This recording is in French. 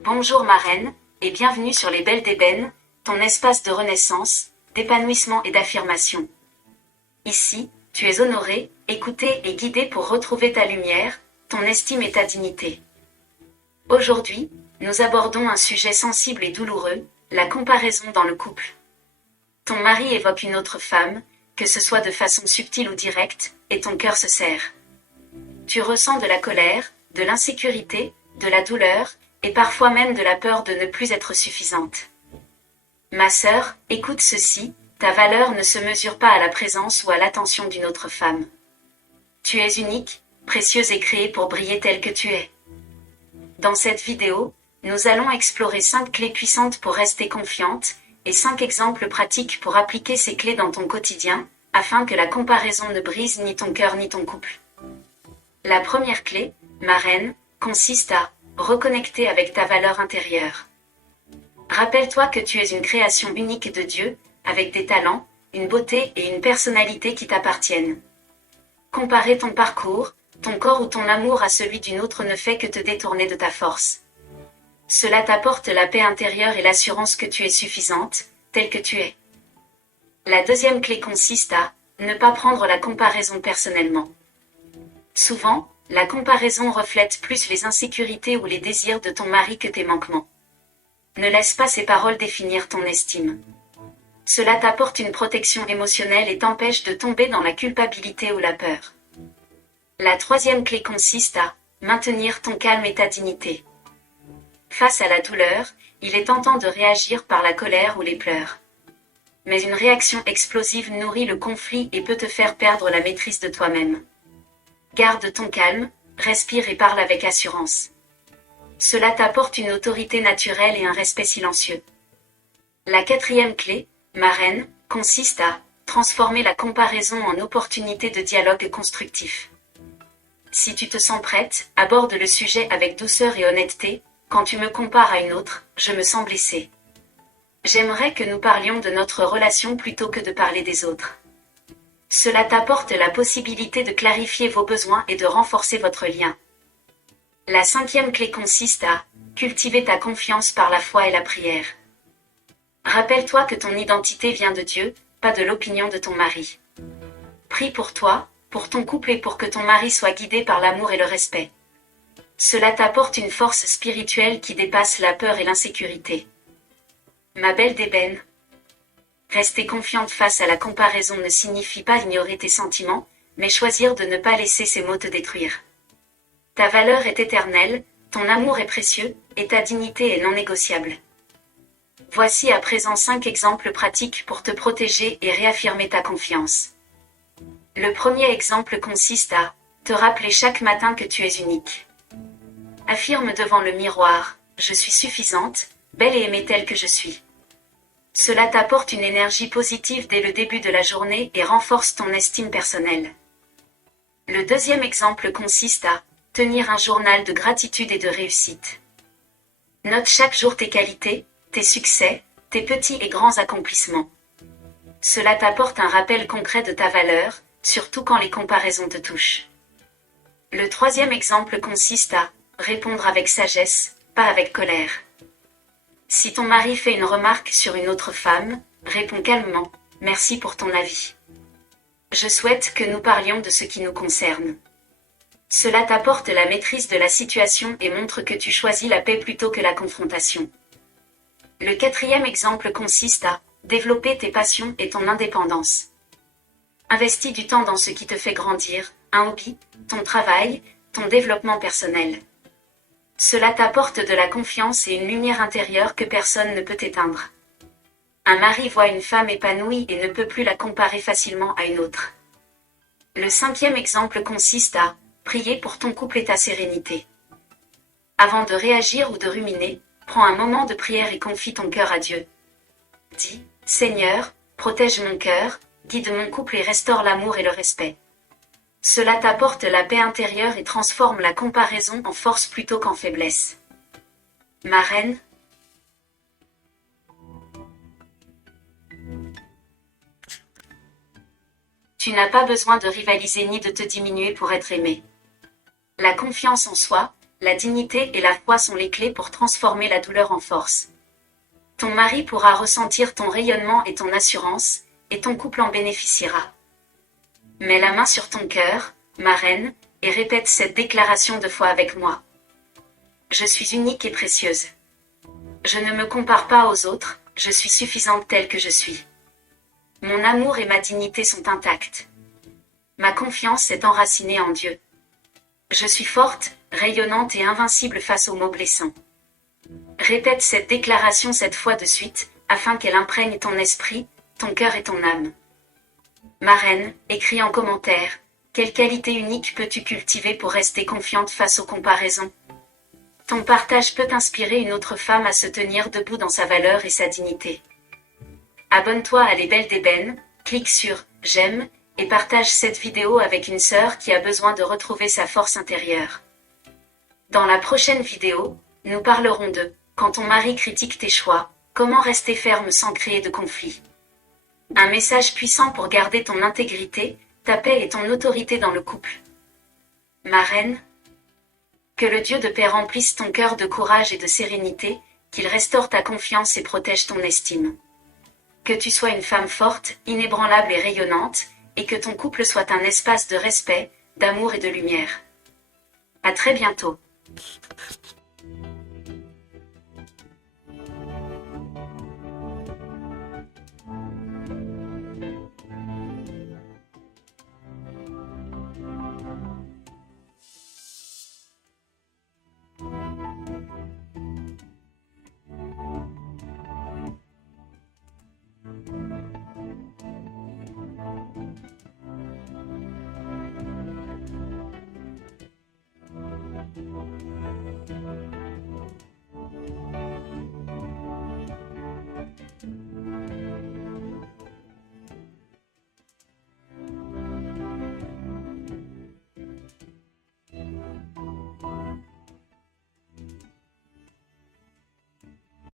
Bonjour ma reine, et bienvenue sur les Belles d'Ébène, ton espace de renaissance, d'épanouissement et d'affirmation. Ici, tu es honorée, écoutée et guidée pour retrouver ta lumière, ton estime et ta dignité. Aujourd'hui, nous abordons un sujet sensible et douloureux, la comparaison dans le couple. Ton mari évoque une autre femme, que ce soit de façon subtile ou directe, et ton cœur se serre. Tu ressens de la colère, de l'insécurité, de la douleur, et parfois même de la peur de ne plus être suffisante. Ma sœur, écoute ceci, ta valeur ne se mesure pas à la présence ou à l'attention d'une autre femme. Tu es unique, précieuse et créée pour briller telle que tu es. Dans cette vidéo, nous allons explorer 5 clés puissantes pour rester confiante, et 5 exemples pratiques pour appliquer ces clés dans ton quotidien, afin que la comparaison ne brise ni ton cœur ni ton couple. La première clé, ma reine, consiste à reconnecter avec ta valeur intérieure. Rappelle-toi que tu es une création unique de Dieu, avec des talents, une beauté et une personnalité qui t'appartiennent. Comparer ton parcours, ton corps ou ton amour à celui d'une autre ne fait que te détourner de ta force. Cela t'apporte la paix intérieure et l'assurance que tu es suffisante, telle que tu es. La deuxième clé consiste à ne pas prendre la comparaison personnellement. Souvent, la comparaison reflète plus les insécurités ou les désirs de ton mari que tes manquements. Ne laisse pas ces paroles définir ton estime. Cela t'apporte une protection émotionnelle et t'empêche de tomber dans la culpabilité ou la peur. La troisième clé consiste à maintenir ton calme et ta dignité. Face à la douleur, il est tentant de réagir par la colère ou les pleurs. Mais une réaction explosive nourrit le conflit et peut te faire perdre la maîtrise de toi-même. Garde ton calme, respire et parle avec assurance. Cela t'apporte une autorité naturelle et un respect silencieux. La quatrième clé, ma reine, consiste à transformer la comparaison en opportunité de dialogue constructif. Si tu te sens prête, aborde le sujet avec douceur et honnêteté. Quand tu me compares à une autre, je me sens blessée. J'aimerais que nous parlions de notre relation plutôt que de parler des autres. Cela t'apporte la possibilité de clarifier vos besoins et de renforcer votre lien. La cinquième clé consiste à cultiver ta confiance par la foi et la prière. Rappelle-toi que ton identité vient de Dieu, pas de l'opinion de ton mari. Prie pour toi, pour ton couple et pour que ton mari soit guidé par l'amour et le respect. Cela t'apporte une force spirituelle qui dépasse la peur et l'insécurité. Ma belle d'ébène. Rester confiante face à la comparaison ne signifie pas ignorer tes sentiments, mais choisir de ne pas laisser ces mots te détruire. Ta valeur est éternelle, ton amour est précieux, et ta dignité est non négociable. Voici à présent 5 exemples pratiques pour te protéger et réaffirmer ta confiance. Le premier exemple consiste à te rappeler chaque matin que tu es unique. Affirme devant le miroir, je suis suffisante, belle et aimée telle que je suis. Cela t'apporte une énergie positive dès le début de la journée et renforce ton estime personnelle. Le deuxième exemple consiste à tenir un journal de gratitude et de réussite. Note chaque jour tes qualités, tes succès, tes petits et grands accomplissements. Cela t'apporte un rappel concret de ta valeur, surtout quand les comparaisons te touchent. Le troisième exemple consiste à répondre avec sagesse, pas avec colère. Si ton mari fait une remarque sur une autre femme, réponds calmement, merci pour ton avis. Je souhaite que nous parlions de ce qui nous concerne. Cela t'apporte la maîtrise de la situation et montre que tu choisis la paix plutôt que la confrontation. Le quatrième exemple consiste à développer tes passions et ton indépendance. Investis du temps dans ce qui te fait grandir, un hobby, ton travail, ton développement personnel. Cela t'apporte de la confiance et une lumière intérieure que personne ne peut éteindre. Un mari voit une femme épanouie et ne peut plus la comparer facilement à une autre. Le cinquième exemple consiste à prier pour ton couple et ta sérénité. Avant de réagir ou de ruminer, prends un moment de prière et confie ton cœur à Dieu. Dis, Seigneur, protège mon cœur, guide mon couple et restaure l'amour et le respect. Cela t'apporte la paix intérieure et transforme la comparaison en force plutôt qu'en faiblesse. Ma reine. Tu n'as pas besoin de rivaliser ni de te diminuer pour être aimé. La confiance en soi, la dignité et la foi sont les clés pour transformer la douleur en force. Ton mari pourra ressentir ton rayonnement et ton assurance, et ton couple en bénéficiera. Mets la main sur ton cœur, ma reine, et répète cette déclaration de foi avec moi. Je suis unique et précieuse. Je ne me compare pas aux autres, je suis suffisante telle que je suis. Mon amour et ma dignité sont intacts. Ma confiance est enracinée en Dieu. Je suis forte, rayonnante et invincible face aux mots blessants. Répète cette déclaration 7 fois de suite, afin qu'elle imprègne ton esprit, ton cœur et ton âme. Ma reine, écris en commentaire, quelle qualité unique peux-tu cultiver pour rester confiante face aux comparaisons? Ton partage peut inspirer une autre femme à se tenir debout dans sa valeur et sa dignité. Abonne-toi à Les Belles d'Ébène, clique sur « J'aime » et partage cette vidéo avec une sœur qui a besoin de retrouver sa force intérieure. Dans la prochaine vidéo, nous parlerons de « Quand ton mari critique tes choix, comment rester ferme sans créer de conflit ?» Un message puissant pour garder ton intégrité, ta paix et ton autorité dans le couple. Ma reine, que le Dieu de paix remplisse ton cœur de courage et de sérénité, qu'il restaure ta confiance et protège ton estime. Que tu sois une femme forte, inébranlable et rayonnante, et que ton couple soit un espace de respect, d'amour et de lumière. À très bientôt.